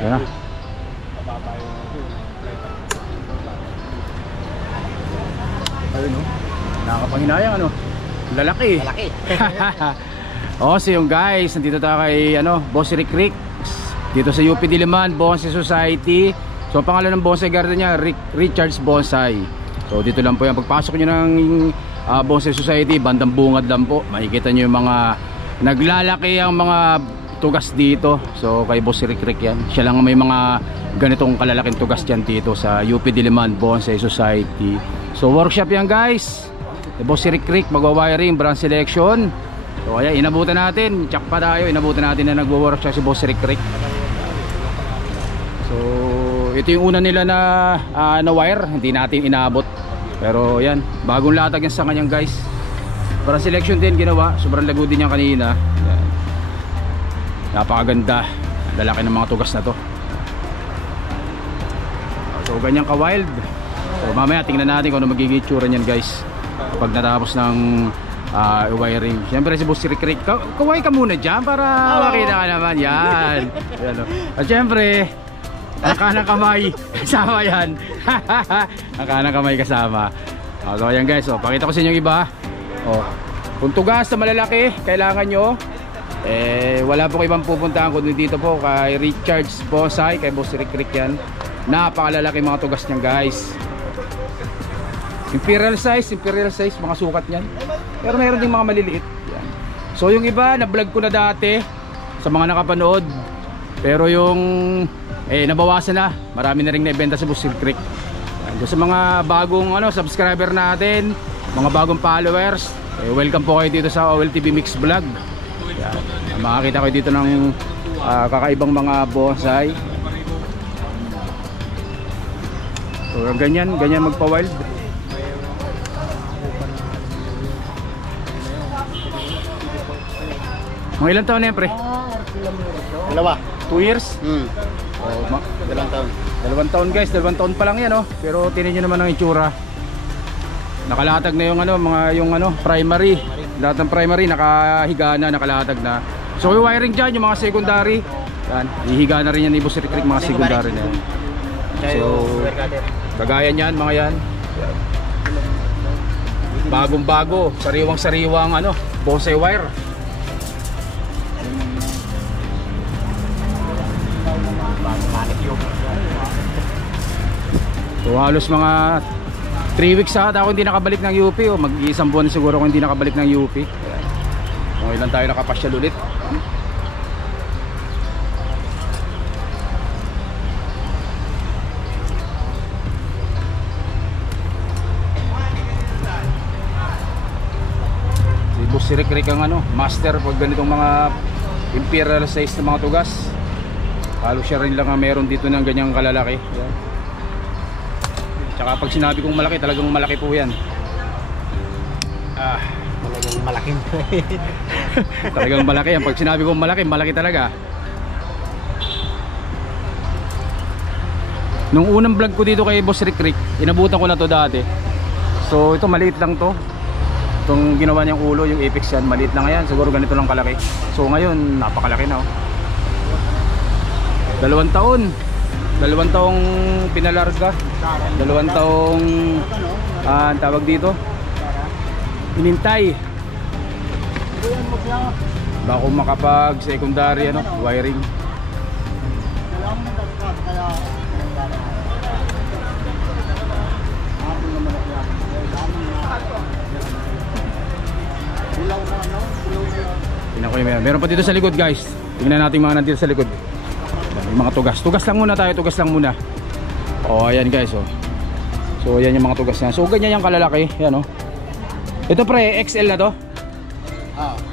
Yan na. Ayun o. Nakakapanginayang ano. Lalaki. Malaki. O, so yung guys, nandito tayo kay Boss Rick Rick dito sa UP Diliman Bonsai Society. So ang pangalan ng bonsai garden niya, Richards Bonsai. So dito lang po yan. Pagpasok nyo ng Bonsai Society, bandang bungad lang po, makikita nyo yung mga naglalaki ang mga tugas dito. So kay Boss Rick Rick yan. Siya lang may mga ganitong kalalaking tugas dyan dito sa UP Diliman Bonsai Society. So workshop yan guys. Boss Rick Rick magwa-wiring, brand selection. So ayan, inabutan natin. Check pa tayo, inabutan natin na nagwo-workshop si Boss Rick Rick. So ito yung una nila na wire, hindi natin inaabot. Pero yan, bagong latag yan sa kanyang guys. Brand selection din ginawa, sobrang lago din yan kanina. Yan. Napakaganda, lalaki ng mga tugas na to. So ganyan ka wild. So mamaya tingnan natin kung ano magiging itsura niyan guys kapag natapos ng wiring. Siyempre si Boss Rick Rick, kaway ka muna dyan para makita ka naman. Yan. Yan. At siyempre ang kanang kamay kasama yan. Ang kanang kamay kasama. So ayan guys, pakita ko sa inyo yung iba. Kung tugas na malalaki kailangan nyo, wala po ibang pupuntahan kundi dito po kay Richards Bonsai, kay Boss Rick Rick yan. Napakalalaki mga tugas niyan guys. Imperial size mga sukat niyan. Pero mayroon ding mga maliliit yan. So yung iba na vlog ko na dati sa mga nakapanood, pero yung nabawasan na, marami na ring naibenta sa Boss Rick Rick. Sa mga bagong subscriber natin, mga bagong followers, welcome po kayo dito sa OLTV Mix Vlog. Yan. Makakita kayo dito ng kakaibang mga bonsai. So ganyan magpa-wild. Mga ilang taon na yan pre? Dalawa. 2 years? Dalawang taon guys, 2 taon pa lang yan pero tinan nyo naman ang itsura. Nakalatag na yung primary. Lahat ng primary nakahiga na, nakalatag na. So yung wiring dyan, yung mga secondary yan, ihiga na rin yan ni Boss Rick Rick, mga secondary na yan. So kagaya nyan mga yan, bagong bago, sariwang bonsai wire. So halos mga 3 weeks ata ako hindi nakabalik ng UP mag-isang buwan siguro ako hindi nakabalik ng UP. So ilan tayo nakapasyal ulit. Si Boss Rick Rick ang master pag ganitong mga imperial size na mga tugas. Halos siya rin lang ang meron dito ng ganyang kalalaki. Yan. Tsaka pag sinabi kong malaki, talagang malaki po yan. Talagang malaki. Talagang malaki yan. Pag sinabi kong malaki, malaki talaga. Nung unang vlog ko dito kay Boss Rick Rick, inabutan ko na to dati. So ito maliit lang to. Itong ginawa niyang ulo, yung apex yan, maliit lang yan. Siguro ganito lang kalaki. So ngayon, napakalaki na 2 taon. 2 taong pinalarga, 2 taong ang tawag dito, inintay bako makapag secondary wiring. Meron pa dito sa likod guys, tingnan natin mga nandito sa likod. Yung mga tugas lang muna tayo, tugas lang muna. Ayan guys So ayan yung mga tugas niya. So ganyan yung kalalaki, yan Ito pre, XL na to?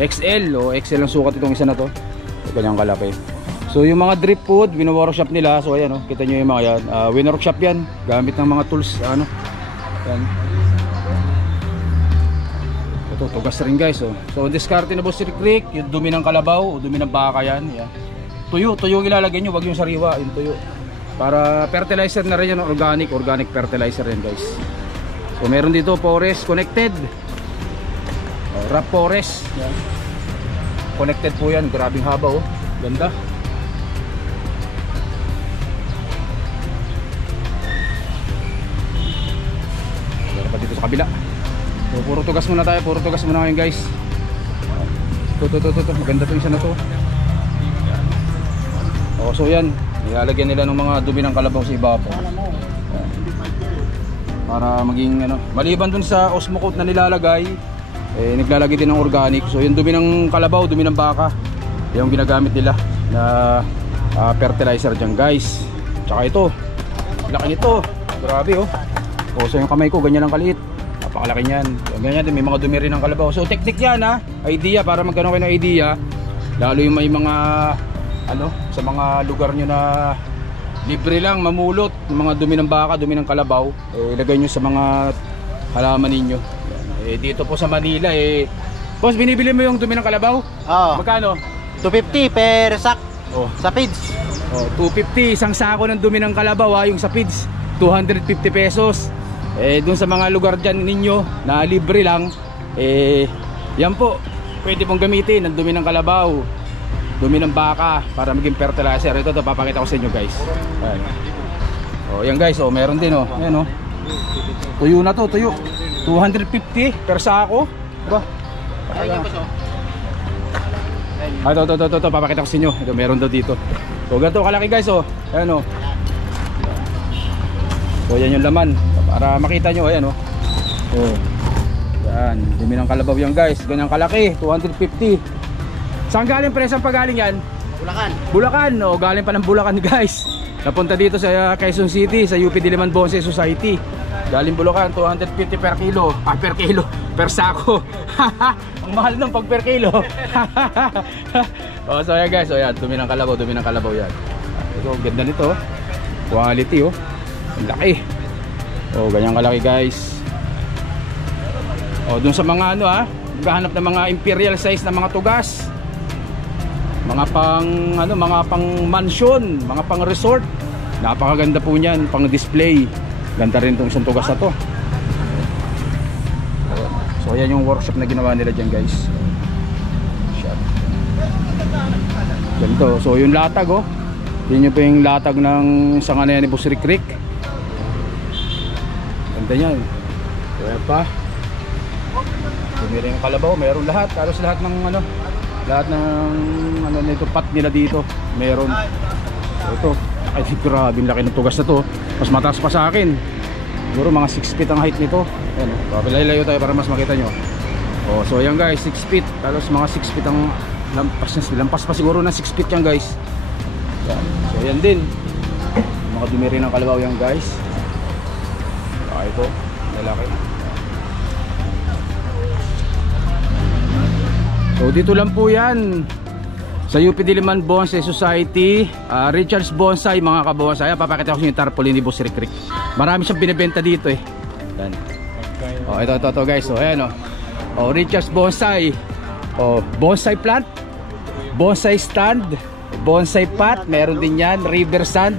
XL, XL ang sukat itong isa na to. So, ganyan kalaki. So yung mga drip food, wino-workshop nila. So ayan kita nyo yung mga yan. Wino-workshop yan, gamit ng mga tools. Yan. Ito, tugas rin guys So diskarte na Boss Rick Rick, yung dumi ng kalabaw, o dumi ng baka yan. Tuyo yung ilalagay nyo, wag yung sariwa, yung tuyo. Para fertilizer na rin yan, organic fertilizer yan guys. So meron dito forest connected, wrap forest yan. Connected po yan, grabing haba ganda. muna tayo, puro tugas muna ngayon guys. Ito, maganda to, isa na to. Oh, so yan, ilalagyan nila ng mga dumi ng kalabaw sa ibabaw. Para maging ano, maliban dun sa osmocoat na nilalagay, naglalagay din ng organic. So yung dumi ng kalabaw, dumi ng baka, yung ginagamit nila na fertilizer dyan guys. Tsaka ito, laki nito, grabe oh. So yung kamay ko ganyan ang kaliit, napakalaki niyan. Ganyan din, may mga dumi rin ng kalabaw. So technique yan ha, idea, para magkaroon kayo ng idea. Lalo yung may mga ano, sa mga lugar nyo na libre lang mamulot ng mga dumi ng baka, dumi ng kalabaw, ilagay nyo sa mga halaman ninyo. Dito po sa Manila boss, binibili mo yung dumi ng kalabaw? Oo. Magkano? 250 per sack. Oh. Sa feeds. 250 isang sako ng dumi ng kalabaw yung sa feeds 250 pesos. Dun sa mga lugar dyan ninyo na libre lang, yan po, pwede pong gamitin ang dumi ng kalabaw, dumi ng baka para maging fertilizer. Ito papakita ko sa inyo guys. Ayan. Yan guys, meron din ayan tuyo na to, tuyo 250 per sako, diba? Ito, papakita ko sa inyo. Ito, meron daw dito. So ganito kalaki guys, ayan so yan yung laman para makita nyo, ayan yan, dumi ng kalabaw yan guys, ganyan kalaki, 250. Saan galing presang pagaling yan? Bulacan, galing pa ng Bulacan guys. Napunta dito sa Quezon City, sa UP Diliman Bonsai Society. Galing Bulacan, 250 per kilo. Per sako. Ang mahal nung pag per kilo. So yan guys, yan, dumi ng kalabaw yan. Ito, ganda nito. Quality ang laki. Ganyan kalaki guys. Dun sa mga naghahanap ng mga imperial size na mga tugas, mga pang mansion, mga pang resort, napakaganda po niyan, pang display. Ganda rin itong isang tugas na to. So yan yung workshop na ginawa nila dyan guys. Ganito. So yung latag yun yung po yung latag ng sanganayan ni Boss Rick Rick. Ganda yan. So yan pa, rin yung kalabaw, meron lahat, halos lahat ng nito pat nila dito meron. So ito, ay grabe laki ng tugas na to, mas mataas pa sa akin, siguro mga 6 feet ang height nito. Ayan, papilayo tayo para mas makita nyo. So yan guys, 6 feet, halos mga 6 feet ang lampas pa siguro ng 6 feet yan guys. Yan. So yan din, mga dumi rin ng kalabaw yan guys. Ito, lalaki. So dito lang po yan sa UP Diliman Bonsai Society, Richards Bonsai mga kabonsai. Papakita ko sa inyo yung tarpaulin ni Boss Rick Rick. Marami siyang binibenta dito Yan. Ito guys. Ayan Richards Bonsai. Bonsai plant, bonsai stand, bonsai pot, meron din yan, river sand,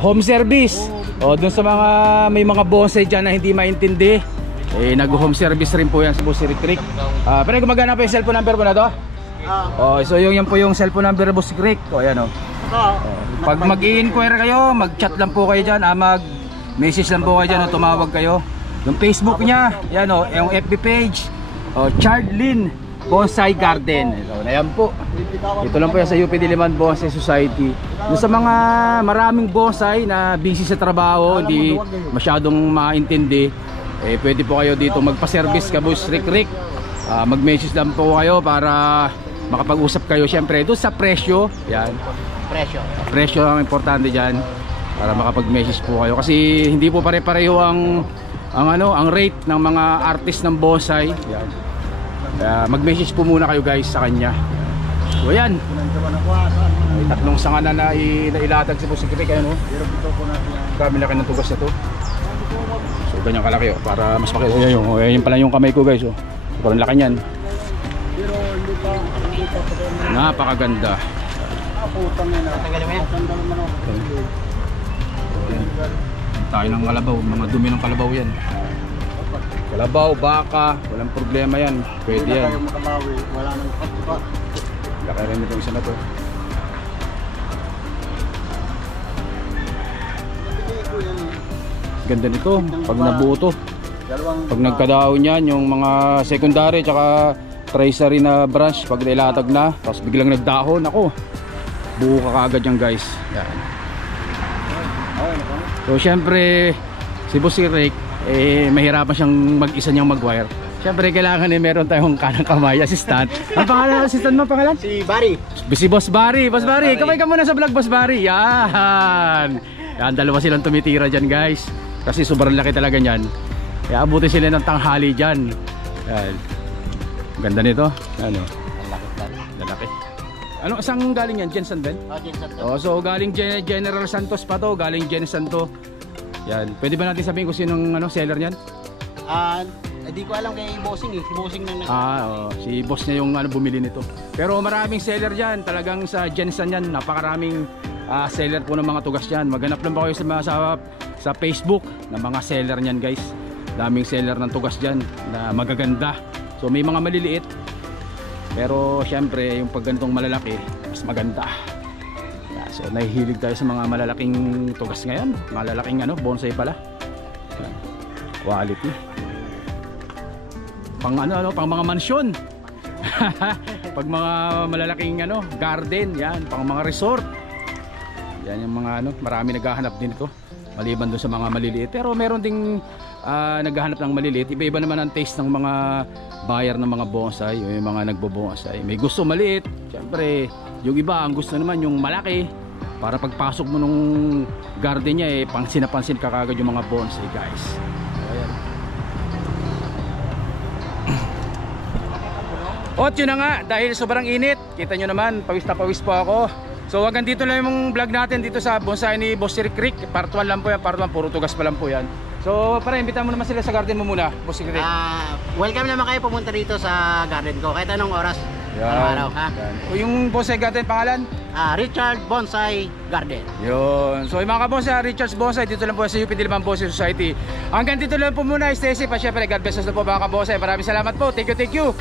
home service. Dun sa mga may mga bonsai dyan na hindi maintindi, nag-home service rin po yan sa Boss Rick Rick. Pero gumagana po yung cellphone number po na to? So yan po yung cellphone number ng Boss Rick. Ayan pag mag-i-inquire kayo, mag-chat lang po kayo dyan, mag-message lang po kayo dyan, tumawag kayo. Yung Facebook niya, yan yung FB page, Chardlin Bonsai Garden. So ayan po, ito lang po yan sa UP Diliman Bonsai Society. Yung sa mga maraming bonsai na busy sa trabaho, hindi masyadong maintindi, pwede po kayo dito magpa-service ka Boss Rick Rick. Mag-message lang po kayo para makapag-usap kayo syempre doon sa presyo. Yan, presyo ang importante dyan, para makapag-message po kayo kasi hindi po pare-pareho ang rate ng mga artist ng bonsai. Yan. Mag-message po muna kayo guys sa kanya. So yan, may tatlong sanga na ilatag si Boss Rick. Ayan kami laki ng tugas na to. So ganyan kalaki para mas makita. Ayan pala yung kamay ko guys. Parang laki niyan. Napakaganda. Tayo ng kalabaw, mga dumi ng kalabaw yan. Kalabaw, baka, walang problema yan. Pwede yan. Laki rin itong isa na to. Ganda nito, pag nabuo to. Pag nagkadaon yan, yung mga secondary tsaka tertiary na branch, pag nailatag na, tapos biglang nagdahon, ako, buo ka kaagad yan guys. Yan. So syempre, si Boss Rick, mahirapan siyang mag-isa niyang mag-wire. Syempre kailangan meron tayong kanang kamay, assistant. Ang pangalan ng assistant mo, pangalan? Si Barry. Si Boss Barry. Boss Barry, kamay ka muna sa vlog, Boss Barry. Yan. Yan, dalawa silang tumitira dyan guys. Kasi sobrang laki talaga niyan. Kaya abutin sila ng tanghali dyan. Yan. Ganda nito. Ano? Lalaki. Ano, saan galing yan? Jensen Ben? Jensen. So galing General Santos pa to. Galing Jensen to. Yan. Pwede ba natin sabihin kung sinong seller niyan? Hindi ko alam kay Bossing eh. Si Bossing na si boss niya yung bumili nito. Pero maraming seller diyan, talagang sa Jensen yan, napakaraming seller po ng mga tugas diyan. Maghanap lang ba kayo sa Facebook ng mga seller niyan, guys. Daming seller ng tugas diyan na magaganda. So may mga maliliit. Pero syempre, yung pag ganitong malalaki, mas maganda. Yeah, so nahihilig tayo sa mga malalaking tugas ngayon, malalaking bonsai pala. Yan. Quality. Pang pang mga mansyon. Pag mga malalaking garden, yan, pang mga resort. Yan yung mga marami naghahanap din ito. Maliban doon sa mga maliliit, pero meron ding naghahanap ng maliliit. Iba-iba naman ang taste ng mga buyer ng mga bonsai, o yung mga nagbo-bonsai. May gusto maliit, syempre yung iba ang gusto naman yung malaki. Para pagpasok mo nung garden niya, pansin na pansin ka kagad yung mga bonsai, guys. Ayan. At yun na nga, dahil sobrang init, kita nyo naman, pawis na pawis po ako. So hanggang dito lang yung vlog natin dito sa bonsai ni Boss Rick. Part 1 lang po yan, part 1, puro tugas pa lang po yan. So para imbitahan mo naman sila sa garden mo muna, Boss Rick. Welcome naman kayo pumunta dito sa garden ko, kahit anong oras. Araw-araw ha. O yung bonsai garden pangalan? Richard Bonsai Garden. Yun. So yung mga kabonsai, Richard's Bonsai, dito lang po sa UP Diliman Bonsai Society. Hanggang dito lang po muna, stay safe. At syempre, God bless us na po mga kabonsai. Maraming salamat po. Thank you, thank you.